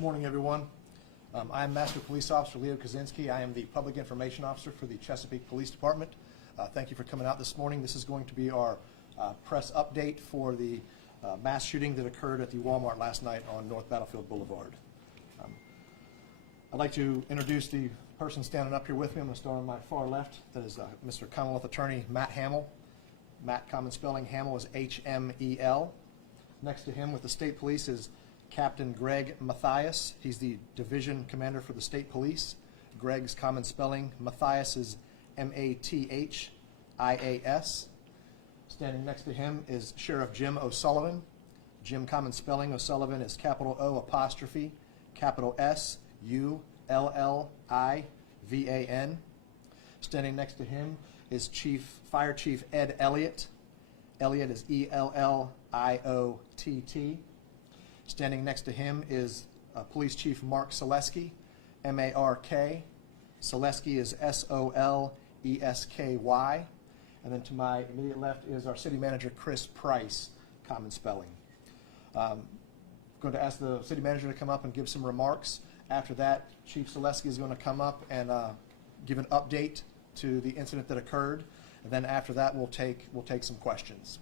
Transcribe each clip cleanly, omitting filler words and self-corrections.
Good morning, everyone. I'm Master Police Officer Leo Kaczynski. I am the Public Information Officer for the Chesapeake Police Department. Thank you for coming out this morning. This is going to be our press update for the mass shooting that occurred at the Walmart last night on North Battlefield Boulevard. I'd like to introduce the person standing up here with me. I'm going to start on my far left. That is Mr. Commonwealth Attorney Matt Hamill. Matt, common spelling, Hamill is H-M-E-L. Next to him with the State Police is Captain Greg Mathias. He's the Division Commander for the State Police. Greg's common spelling, Mathias, is M-A-T-H-I-A-S. Standing next to him is Sheriff Jim O'Sullivan. Jim, common spelling, O'Sullivan is capital O apostrophe, capital S-U-L-L-I-V-A-N. Standing next to him is Fire Chief Ed Elliott. Elliott is E-L-L-I-O-T-T. Standing next to him is Police Chief Mark Selesky, M-A-R-K. Selesky is S-O-L-E-S-K-Y. And then to my immediate left is our City Manager Chris Price, common spelling. I'm going to ask the City Manager to come up and give some remarks. After that, Chief Selesky is going to come up and give an update to the incident that occurred. And then after that, we'll take some questions.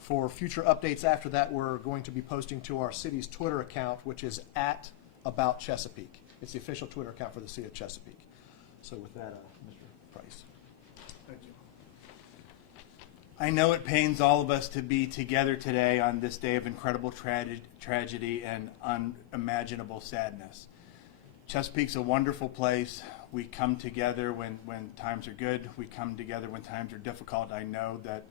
For future updates after that, we're going to be posting to our city's Twitter account, which is @AboutChesapeake. It's the official Twitter account for the city of Chesapeake. So with that, Mr. Price. Thank you. I know it pains all of us to be together today on this day of incredible tragedy and unimaginable sadness. Chesapeake's a wonderful place. We come together when times are good. We come together when times are difficult. I know that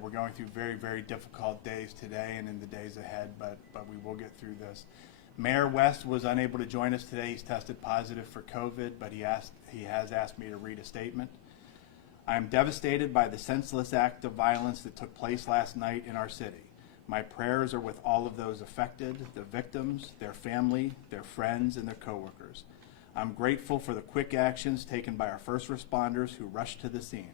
we're going through very, very difficult days today and in the days ahead, but we will get through this. Mayor West was unable to join us today. He's tested positive for COVID, but he has asked me to read a statement. I am devastated by the senseless act of violence that took place last night in our city. My prayers are with all of those affected, the victims, their family, their friends, and their coworkers. I'm grateful for the quick actions taken by our first responders who rushed to the scene.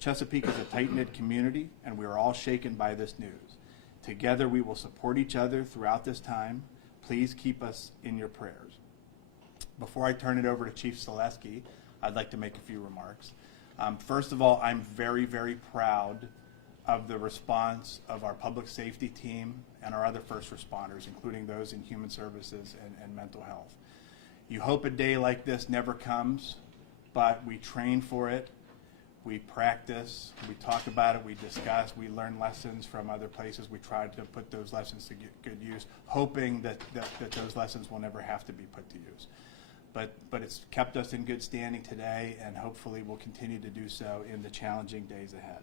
Chesapeake is a tight-knit community, and we are all shaken by this news. Together, we will support each other throughout this time. Please keep us in your prayers. Before I turn it over to Chief Selesky, I'd like to make a few remarks. First of all, I'm very, very proud of the response of our public safety team and our other first responders, including those in human services and mental health. You hope a day like this never comes, but we train for it. We practice, we talk about it, we discuss, we learn lessons from other places. We try to put those lessons to good use, hoping that those lessons will never have to be put to use. But it's kept us in good standing today, and hopefully will continue to do so in the challenging days ahead.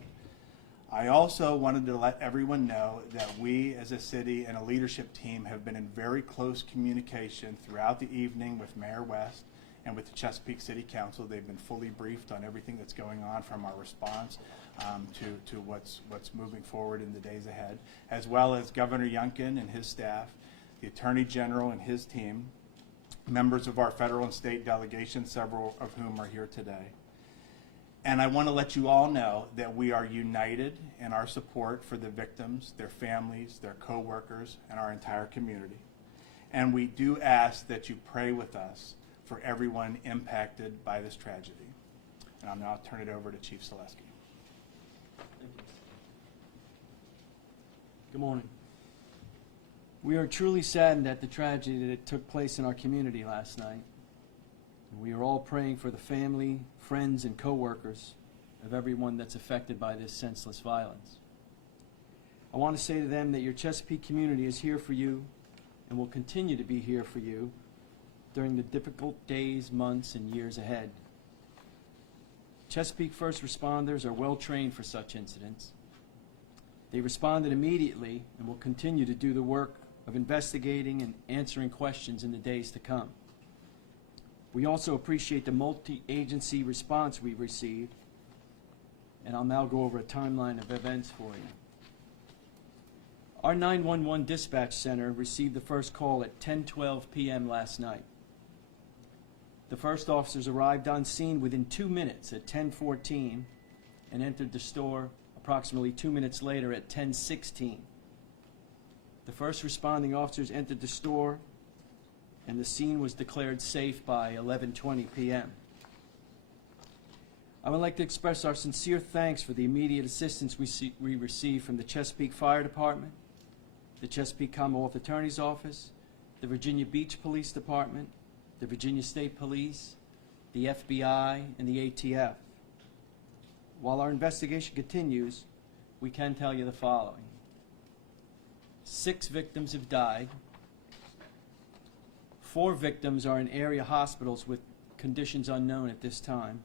I also wanted to let everyone know that we as a city and a leadership team have been in very close communication throughout the evening with Mayor West and with the Chesapeake City Council. They've been fully briefed on everything that's going on, from our response to what's moving forward in the days ahead, as well as Governor Youngkin and his staff, the Attorney General and his team, members of our federal and state delegations, several of whom are here today. And I want to let you all know that we are united in our support for the victims, their families, their co-workers, and our entire community. And we do ask that you pray with us for everyone impacted by this tragedy. And I'll now turn it over to Chief Selesky. Thank you. Good morning. We are truly saddened at the tragedy that took place in our community last night. We are all praying for the family, friends, and co-workers of everyone that's affected by this senseless violence. I want to say to them that your Chesapeake community is here for you and will continue to be here for you during the difficult days, months, and years ahead. Chesapeake first responders are well trained for such incidents. They responded immediately and will continue to do the work of investigating and answering questions in the days to come. We also appreciate the multi-agency response we've received, and I'll now go over a timeline of events for you. Our 911 dispatch center received the first call at 10:12 p.m. last night. The first officers arrived on scene within 2 minutes at 10:14 and entered the store approximately 2 minutes later at 10:16. The first responding officers entered the store and the scene was declared safe by 11:20 p.m. I would like to express our sincere thanks for the immediate assistance we received from the Chesapeake Fire Department, the Chesapeake Commonwealth Attorney's Office, the Virginia Beach Police Department, the Virginia State Police, the FBI, and the ATF. While our investigation continues, we can tell you the following. 6 victims have died. 4 victims are in area hospitals with conditions unknown at this time.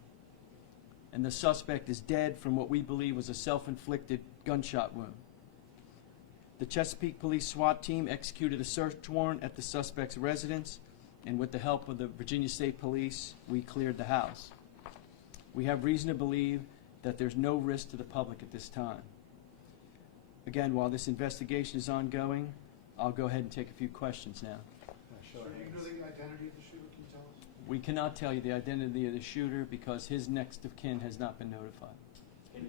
And the suspect is dead from what we believe was a self-inflicted gunshot wound. The Chesapeake Police SWAT team executed a search warrant at the suspect's residence, and with the help of the Virginia State Police, we cleared the house. We have reason to believe that there's no risk to the public at this time. Again, while this investigation is ongoing, I'll go ahead and take a few questions now. Sir, do you know the identity of the shooter? Can you tell us? We cannot tell you the identity of the shooter because his next of kin has not been notified.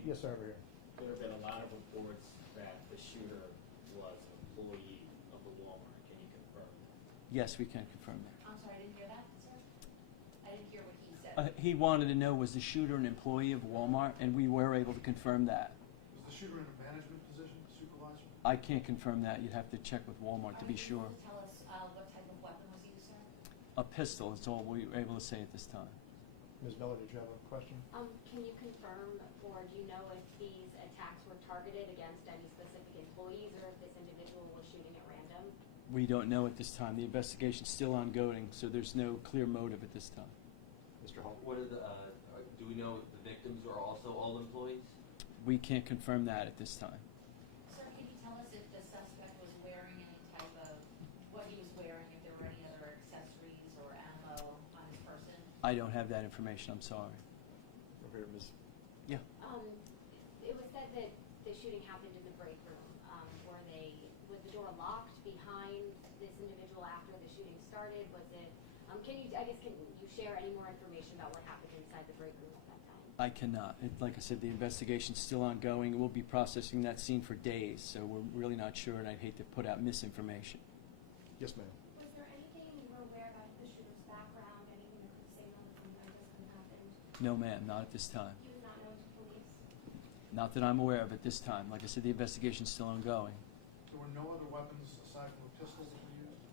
Yes, sir, over here. There have been a lot of reports that the shooter was an employee of the Walmart. Can you confirm that? Yes, we can confirm that. I'm sorry, I didn't hear that, sir. I didn't hear what he said. He wanted to know, was the shooter an employee of Walmart, and we were able to confirm that. Was the shooter in a management position, supervisor? I can't confirm that. You'd have to check with Walmart to be sure. Are you able to tell us what type of weapon was used, sir? A pistol is all we were able to say at this time. Ms. Miller, did you have a question? Can you confirm, or do you know if these attacks were targeted against any specific employees, or if this individual was shooting at random? We don't know at this time. The investigation's still ongoing, so there's no clear motive at this time. Mr. Hall? What are the, do we know if the victims are also all employees? We can't confirm that at this time. Sir, can you tell us if the suspect was wearing any type of, what he was wearing, if there were any other accessories or ammo on his person? I don't have that information. I'm sorry. Over here, Ms. Yeah. It was said that the shooting happened in the break room. Was the door locked behind this individual after the shooting started? Was it, can you share any more information about what happened inside the break room at that time? I cannot. Like I said, the investigation's still ongoing. We'll be processing that scene for days, so we're really not sure, and I'd hate to put out misinformation. Yes, ma'am. Was there anything you were aware about the shooter's background, anything that could say something that could have happened? No, ma'am, not at this time. He was not known to police. Not that I'm aware of at this time. Like I said, the investigation's still ongoing. There were no other weapons aside from the pistols that were used?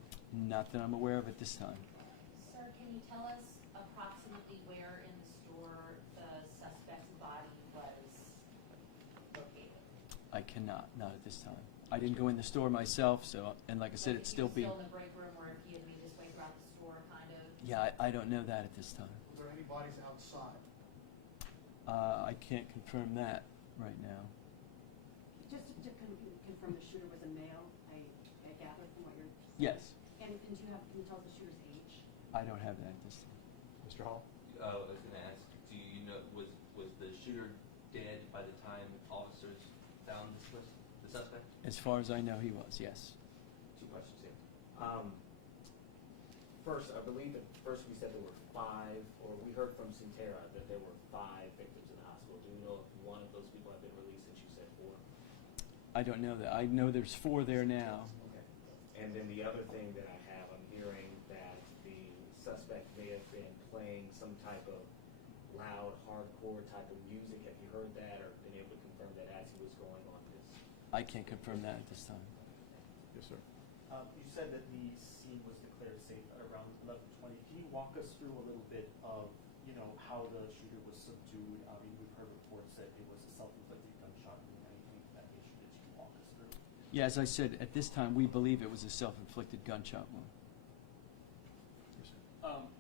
Not that I'm aware of at this time. Sir, can you tell us approximately where in the store the suspect's body was located? I cannot, not at this time. I didn't go in the store myself, so, and like I said, it's still being... Still in the break room, or if he had made his way throughout the store, kind of? Yeah, I don't know that at this time. Was there any bodies outside? I can't confirm that right now. Just to confirm, the shooter was a male, I gather from what you're saying? Yes, And can you tell us the shooter's age? I don't have that at this time. Mr. Hall? I was going to ask, do you know, was the shooter dead by the time officers found the suspect? As far as I know, he was, yes. 2 questions here. First, I believe at first we said there were 5, or we heard from Sintera that there were 5 victims in the hospital. Do we know if one of those people have been released since you said 4? I don't know that. I know there's 4 there now. Okay. And then the other thing that I have, I'm hearing that the suspect may have been playing some type of loud, hardcore type of music. Have you heard that or been able to confirm that as he was going on this? I can't confirm that at this time. Yes, sir. You said that the scene was declared safe at around 11:20. Can you walk us through a little bit of, how the shooter was subdued? I mean, we've heard reports that it was a self-inflicted gunshot wound. Anything of that nature that you can walk us through? Yeah, as I said, at this time, we believe it was a self-inflicted gunshot wound. Yes, sir.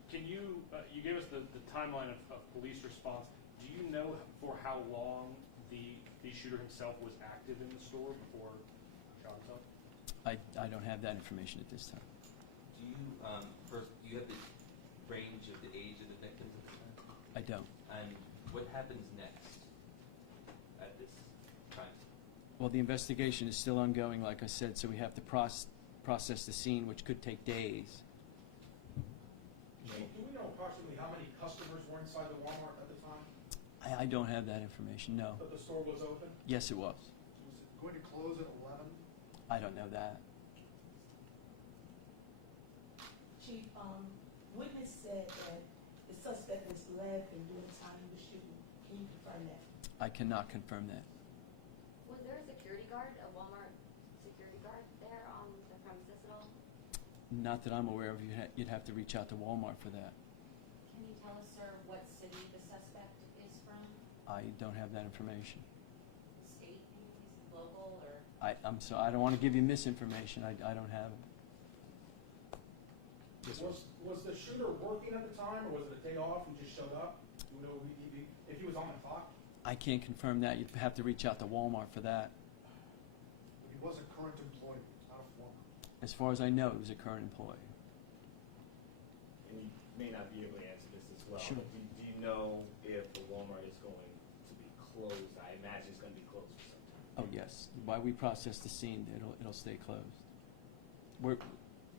Can you gave us the timeline of police response. Do you know for how long the shooter himself was active in the store before he shot himself? I don't have that information at this time. Do you, first, do you have the range of the age of the victims at the time? I don't. And what happens next at this time? Well, the investigation is still ongoing, like I said, so we have to process the scene, which could take days. Do we know approximately how many customers were inside the Walmart at the time? I don't have that information, no. That the store was open? Yes, it was. Was it going to close at 11? I don't know that. Chief, Chief, witness said that the suspect was laughing during the time of the shooting. Can you confirm that? I cannot confirm that. Was there a security guard, a Walmart security guard there on the premises at all? Not that I'm aware of. You'd have to reach out to Walmart for that. Can you tell us, sir, what city the suspect is from? I don't have that information. State, maybe, local, or? I'm sorry, I don't want to give you misinformation. I don't have it. Yes, sir. Was the shooter working at the time, or was it a day off and just showed up? Do you know if he was on the clock? I can't confirm that. You'd have to reach out to Walmart for that. He was a current employee, not a former. As far as I know, he was a current employee. And you may not be able to answer this as well. Sure. But do you know if the Walmart is going to be closed? I imagine it's going to be closed for some time. Oh, yes. While we process the scene, it'll stay closed. We're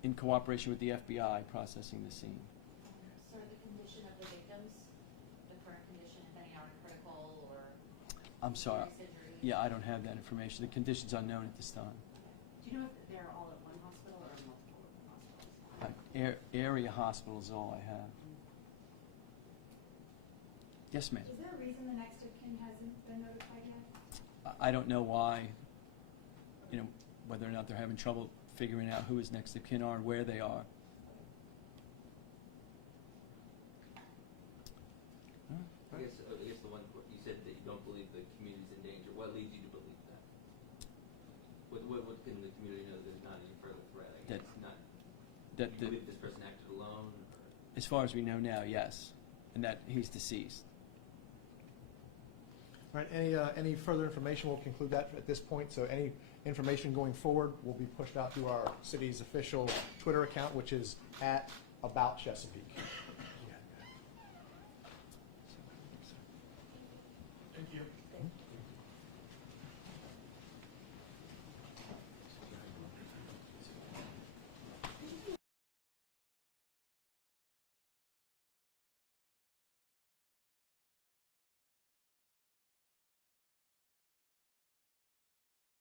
in cooperation with the FBI processing the scene. Sir, the condition of the victims, the current condition, if any are critical or I'm sorry. serious injuries? Yeah, I don't have that information. The condition's unknown at this time. Do you know if they're all at one hospital or multiple hospitals? Area hospital is all I have. Yes, ma'am. Is there a reason the next of kin hasn't been notified yet? I don't know why, whether or not they're having trouble figuring out who his next of kin are and where they are. I guess the one, you said that you don't believe the community's in danger. What leads you to believe that? What can the community know there's not any further threat? I guess not. Do you believe this person acted alone? Or? As far as we know now, yes, and that he's deceased. All right, any further information, we'll conclude that at this point. So any information going forward will be pushed out to our city's official Twitter account, which is @AboutChesapeake.